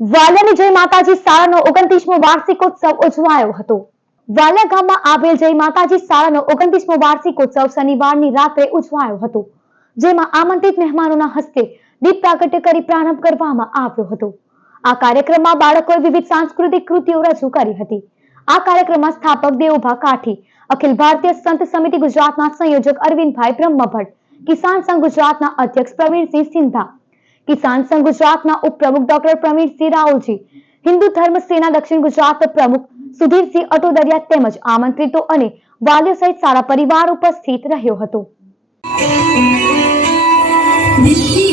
વાલિયાની જય માતાજી શાળાનો ઓગણત્રીસમો વાર્ષિકોત્સવ ઉજવાયો હતો. વાલિયા ગામમાં આવેલ જય માતાજી શાળાનો ઓગણત્રીસમો વાર્ષિકોત્સવ શનિવારની રાત્રે ઉજવાયો હતો, જેમાં આમંત્રિત મહેમાનોના હસ્તે દીપ પ્રાગટ્ય કરી પ્રારંભ કરવામાં આવ્યો હતો. આ કાર્યક્રમમાં બાળકોએ વિવિધ સાંસ્કૃતિક કૃતિઓ રજૂ કરી હતી. આ કાર્યક્રમમાં સ્થાપક દેવુભા કાઠી, અખિલ ભારતીય સંત સમિતિ ગુજરાતના સંયોજક અરવિંદભાઈ બ્રહ્મભટ્ટ, કિસાન સંઘ ગુજરાતના અધ્યક્ષ પ્રવીણસિંહ સિંધા કિસાન સંઘ ગુજરાતના ઉપપ્રમુખ ડોક્ટર પ્રવીણસિંહ રાહુલજી હિન્દુ ધર્મ સેના દક્ષિણ ગુજરાત પ્રમુખ સુધીરસિંહ અટોદરિયા તેમજ આમંત્રિતો અને વાલીઓ સહિત સારા પરિવાર ઉપસ્થિત રહ્યો હતો. દિલ્હી